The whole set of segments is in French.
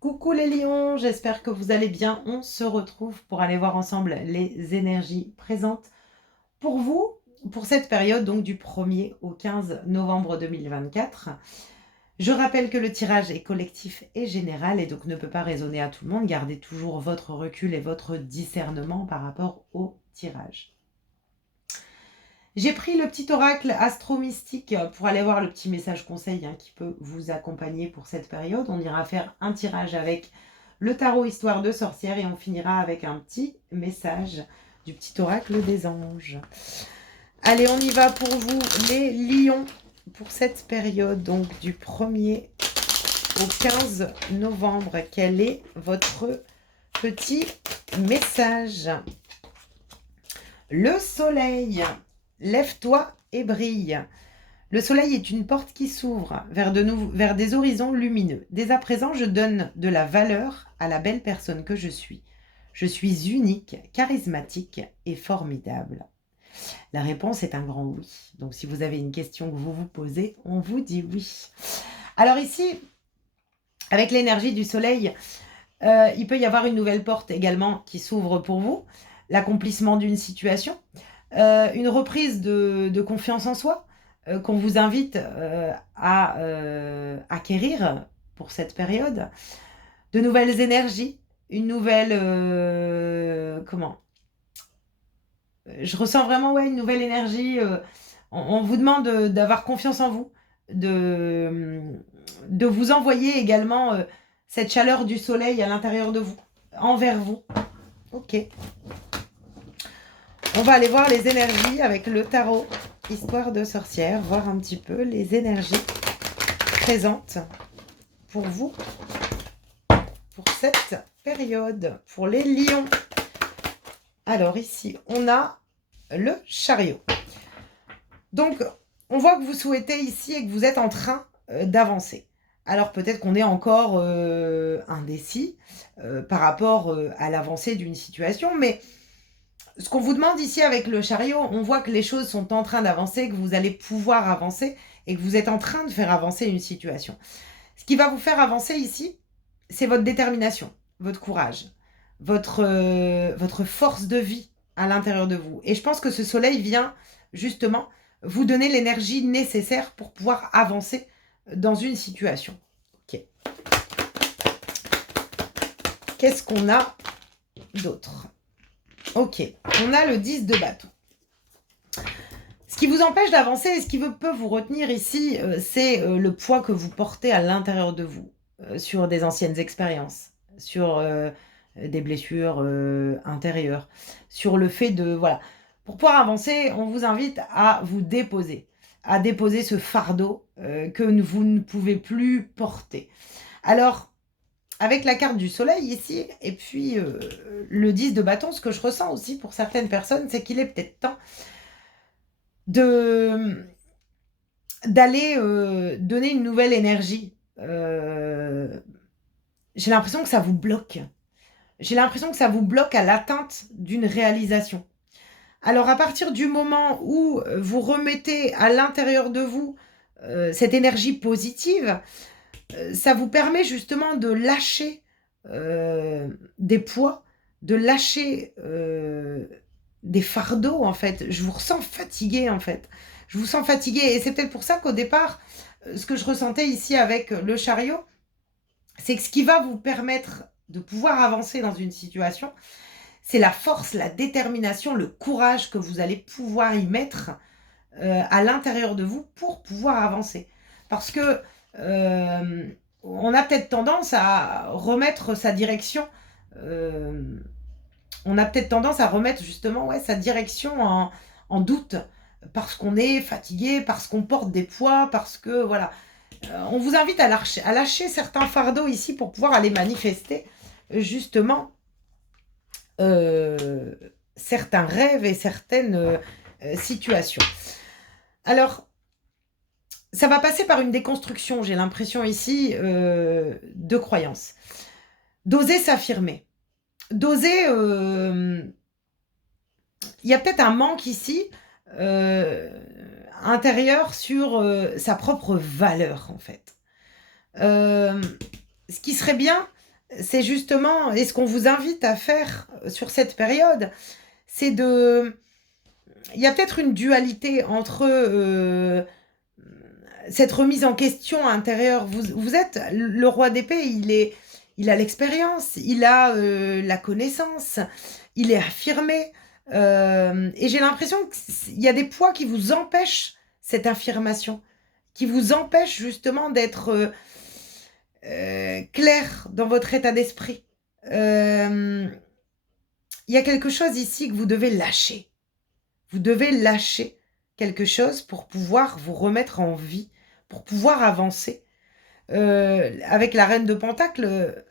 Coucou les lions, j'espère que vous allez bien. On se retrouve pour aller voir ensemble les énergies présentes pour vous, pour cette période donc du 1er au 15 novembre 2024. Je rappelle que le tirage est collectif et général et donc ne peut pas résonner à tout le monde. Gardez toujours votre recul et votre discernement par rapport au tirage. J'ai pris le petit oracle astro-mystique pour aller voir le petit message conseil qui peut vous accompagner pour cette période. On ira faire un tirage avec le tarot histoire de sorcière et on finira avec un petit message du petit oracle des anges. Allez, on y va pour vous les lions pour cette période, donc du 1er au 15 novembre. Quel est votre petit message? Le soleil. Lève-toi et brille. Le soleil est une porte qui s'ouvre vers des horizons lumineux. Dès à présent, je donne de la valeur à la belle personne que je suis. Je suis unique, charismatique et formidable. La réponse est un grand oui. Donc si vous avez une question que vous vous posez, on vous dit oui. Alors ici, avec l'énergie du soleil, il peut y avoir une nouvelle porte également qui s'ouvre pour vous. L'accomplissement d'une situation. Une reprise de confiance en soi qu'on vous invite à acquérir pour cette période. De nouvelles énergies, une nouvelle... je ressens vraiment une nouvelle énergie. On vous demande d'avoir confiance en vous, de vous envoyer également cette chaleur du soleil à l'intérieur de vous, envers vous. Ok. On va aller voir les énergies avec le tarot histoire de sorcière, voir un petit peu les énergies présentes pour vous, pour cette période, pour les lions. Alors ici, on a le chariot. Donc, on voit que vous souhaitez ici et que vous êtes en train d'avancer. Alors peut-être qu'on est encore indécis par rapport à l'avancée d'une situation, mais ce qu'on vous demande ici avec le chariot, on voit que les choses sont en train d'avancer, que vous allez pouvoir avancer et que vous êtes en train de faire avancer une situation. Ce qui va vous faire avancer ici, c'est votre détermination, votre courage, votre force de vie à l'intérieur de vous. Et je pense que ce soleil vient justement vous donner l'énergie nécessaire pour pouvoir avancer dans une situation. Ok. Qu'est-ce qu'on a d'autre? Ok, on a le 10 de bâton. Ce qui vous empêche d'avancer et ce qui peut vous retenir ici, c'est le poids que vous portez à l'intérieur de vous, sur des anciennes expériences, sur des blessures intérieures, sur le fait de... Voilà. Pour pouvoir avancer, on vous invite à vous déposer, à déposer ce fardeau que vous ne pouvez plus porter. Alors, avec la carte du soleil ici, et puis le 10 de bâton, ce que je ressens aussi pour certaines personnes, c'est qu'il est peut-être temps d'aller donner une nouvelle énergie. J'ai l'impression que ça vous bloque. J'ai l'impression que ça vous bloque à l'atteinte d'une réalisation. Alors à partir du moment où vous remettez à l'intérieur de vous cette énergie positive, ça vous permet justement de lâcher des poids, de lâcher des fardeaux en fait. Je vous ressens fatigué en fait. Je vous sens fatigué et c'est peut-être pour ça qu'au départ, ce que je ressentais ici avec le chariot, c'est que ce qui va vous permettre de pouvoir avancer dans une situation, c'est la force, la détermination, le courage que vous allez pouvoir y mettre à l'intérieur de vous pour pouvoir avancer. Parce que on a peut-être tendance à remettre sa direction, on a peut-être tendance à remettre justement sa direction en doute, parce qu'on est fatigué, parce qu'on porte des poids, parce que voilà. On vous invite à lâcher certains fardeaux ici pour pouvoir aller manifester justement certains rêves et certaines situations. Alors, ça va passer par une déconstruction, j'ai l'impression ici, de croyances. D'oser s'affirmer. D'oser... Il y a peut-être un manque ici intérieur sur sa propre valeur, en fait. Ce qui serait bien, c'est justement, et ce qu'on vous invite à faire sur cette période, c'est de... Il y a peut-être une dualité entre cette remise en question intérieure. Vous êtes le roi d'épée, il a l'expérience, il a la connaissance, il est affirmé. Et j'ai l'impression qu'il y a des poids qui vous empêchent cette affirmation, qui vous empêchent justement d'être clair dans votre état d'esprit. Il y a quelque chose ici que vous devez lâcher. Vous devez lâcher quelque chose pour pouvoir vous remettre en vie, pour pouvoir avancer. Avec la reine de Pentacle,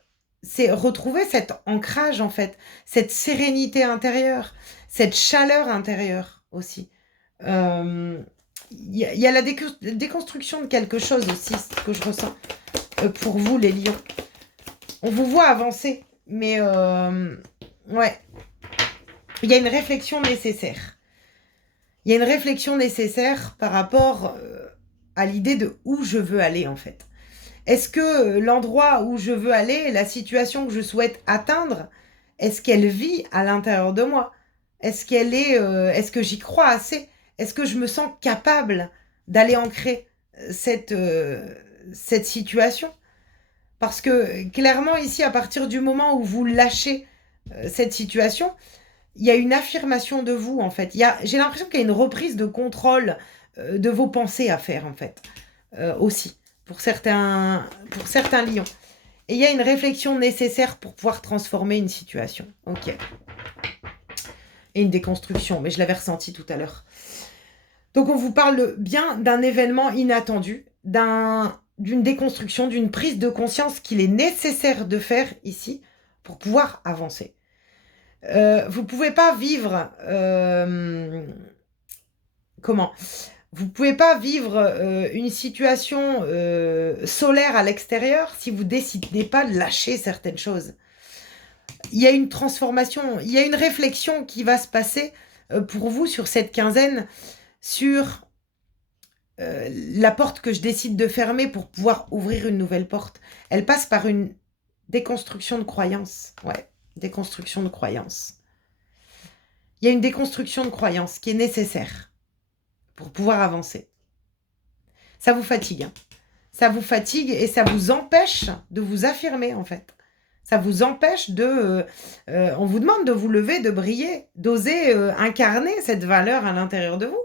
c'est retrouver cet ancrage en fait, cette sérénité intérieure, cette chaleur intérieure aussi. Il y a la déconstruction de quelque chose aussi, ce que je ressens pour vous les lions. On vous voit avancer, mais ouais, il y a une réflexion nécessaire. Il y a une réflexion nécessaire par rapport à l'idée de où je veux aller en fait. Est-ce que l'endroit où je veux aller, la situation que je souhaite atteindre, est-ce qu'elle vit à l'intérieur de moi? Est-ce est-ce que j'y crois assez? Est-ce que je me sens capable d'aller ancrer cette situation? Parce que clairement ici, à partir du moment où vous lâchez cette situation, il y a une affirmation de vous en fait. J'ai l'impression qu'il y a une reprise de contrôle de vos pensées à faire en fait, aussi, pour certains lions. Et il y a une réflexion nécessaire pour pouvoir transformer une situation. Ok. Et une déconstruction, mais je l'avais ressenti tout à l'heure. Donc on vous parle bien d'un événement inattendu, d'une déconstruction, d'une prise de conscience qu'il est nécessaire de faire ici pour pouvoir avancer. Vous pouvez pas vivre... comment? Vous pouvez pas vivre une situation solaire à l'extérieur si vous décidez pas de lâcher certaines choses. Il y a une transformation, il y a une réflexion qui va se passer pour vous sur cette quinzaine, sur la porte que je décide de fermer pour pouvoir ouvrir une nouvelle porte. Elle passe par une déconstruction de croyances. Ouais, déconstruction de croyances. Il y a une déconstruction de croyances qui est nécessaire pour pouvoir avancer. Ça vous fatigue. Hein. Ça vous fatigue et ça vous empêche de vous affirmer, en fait. Ça vous empêche de... on vous demande de vous lever, de briller, d'oser incarner cette valeur à l'intérieur de vous.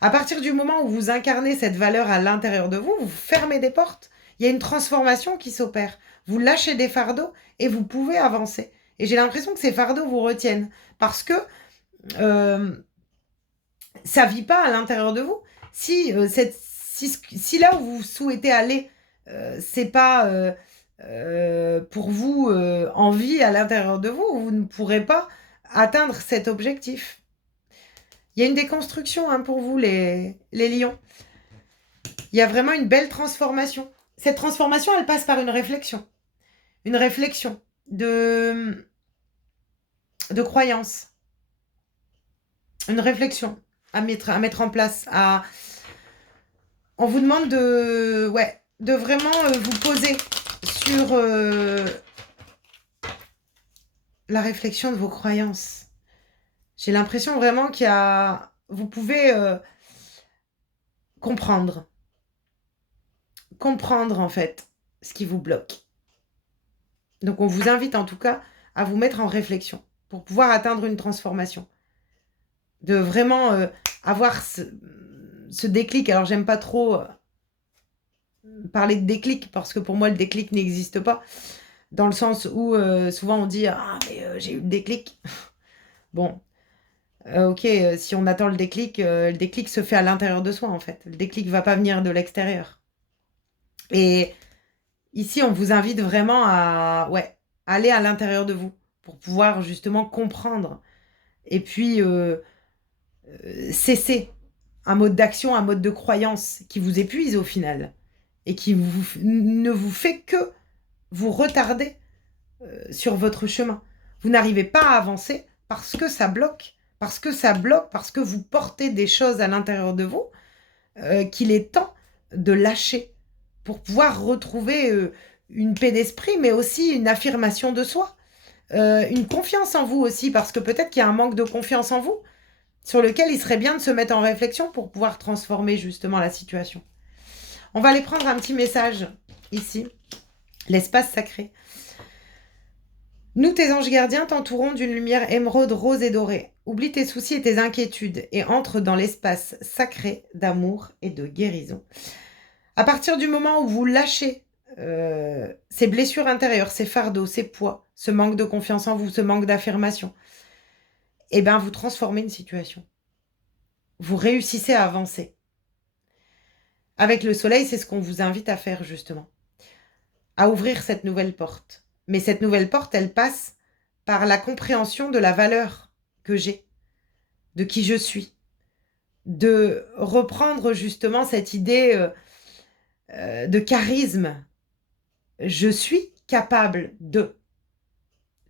À partir du moment où vous incarnez cette valeur à l'intérieur de vous, vous fermez des portes. Il y a une transformation qui s'opère. Vous lâchez des fardeaux et vous pouvez avancer. Et j'ai l'impression que ces fardeaux vous retiennent. Parce que ça ne vit pas à l'intérieur de vous. Si là où vous souhaitez aller, c'est pas pour vous en vie à l'intérieur de vous, vous ne pourrez pas atteindre cet objectif. Il y a une déconstruction hein, pour vous, les lions. Il y a vraiment une belle transformation. Cette transformation, elle passe par une réflexion. Une réflexion de croyance. Une réflexion à mettre en place. On vous demande de vraiment vous poser sur la réflexion de vos croyances. J'ai l'impression vraiment vous pouvez comprendre en fait ce qui vous bloque. Donc on vous invite en tout cas à vous mettre en réflexion pour pouvoir atteindre une transformation. De vraiment avoir ce déclic. Alors j'aime pas trop parler de déclic parce que pour moi le déclic n'existe pas. Dans le sens où souvent on dit « Ah mais j'ai eu le déclic ». Bon, ok, si on attend le déclic se fait à l'intérieur de soi en fait. Le déclic ne va pas venir de l'extérieur. Et ici, on vous invite vraiment à aller à l'intérieur de vous pour pouvoir justement comprendre et puis cesser un mode d'action, un mode de croyance qui vous épuise au final et qui ne vous fait que vous retarder sur votre chemin. Vous n'arrivez pas à avancer parce que ça bloque. Parce que vous portez des choses à l'intérieur de vous qu'il est temps de lâcher pour pouvoir retrouver une paix d'esprit, mais aussi une affirmation de soi, une confiance en vous aussi, parce que peut-être qu'il y a un manque de confiance en vous, sur lequel il serait bien de se mettre en réflexion pour pouvoir transformer justement la situation. On va aller prendre un petit message ici, l'espace sacré. Nous, tes anges gardiens, t'entourons d'une lumière émeraude, rose et dorée. Oublie tes soucis et tes inquiétudes et entre dans l'espace sacré d'amour et de guérison. À partir du moment où vous lâchez ces blessures intérieures, ces fardeaux, ces poids, ce manque de confiance en vous, ce manque d'affirmation, eh bien, vous transformez une situation. Vous réussissez à avancer. Avec le soleil, c'est ce qu'on vous invite à faire justement, à ouvrir cette nouvelle porte. Mais cette nouvelle porte, elle passe par la compréhension de la valeur que j'ai, de qui je suis, de reprendre justement cette idée de charisme. Je suis capable de.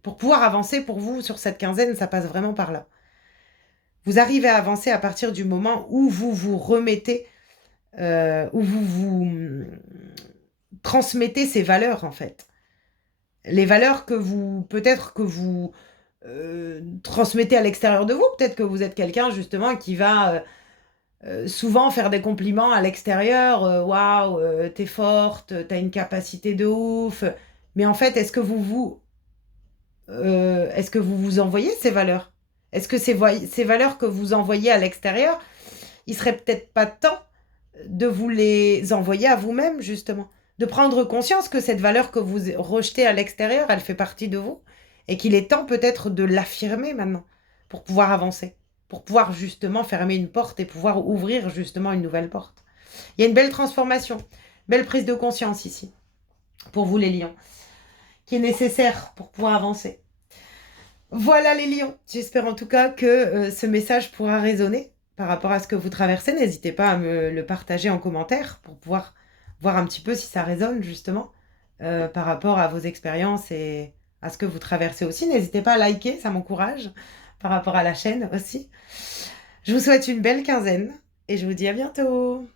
Pour pouvoir avancer pour vous sur cette quinzaine, ça passe vraiment par là. Vous arrivez à avancer à partir du moment où vous vous remettez, où vous transmettez ces valeurs en fait. Les valeurs que vous, peut-être que vous transmettez à l'extérieur de vous. Peut-être que vous êtes quelqu'un justement qui va souvent faire des compliments à l'extérieur. Waouh, t'es forte, t'as une capacité de ouf. Mais en fait, est-ce que vous vous envoyez ces valeurs? Est-ce que ces valeurs que vous envoyez à l'extérieur, il serait peut-être pas temps de vous les envoyer à vous-même, justement? De prendre conscience que cette valeur que vous rejetez à l'extérieur, elle fait partie de vous et qu'il est temps peut-être de l'affirmer maintenant pour pouvoir avancer, pour pouvoir justement fermer une porte et pouvoir ouvrir justement une nouvelle porte. Il y a une belle transformation, belle prise de conscience ici, pour vous les lions, qui est nécessaire pour pouvoir avancer. Voilà les lions, j'espère en tout cas que ce message pourra résonner par rapport à ce que vous traversez. N'hésitez pas à me le partager en commentaire pour pouvoir voir un petit peu si ça résonne justement par rapport à vos expériences et à ce que vous traversez aussi. N'hésitez pas à liker, ça m'encourage par rapport à la chaîne aussi. Je vous souhaite une belle quinzaine et je vous dis à bientôt.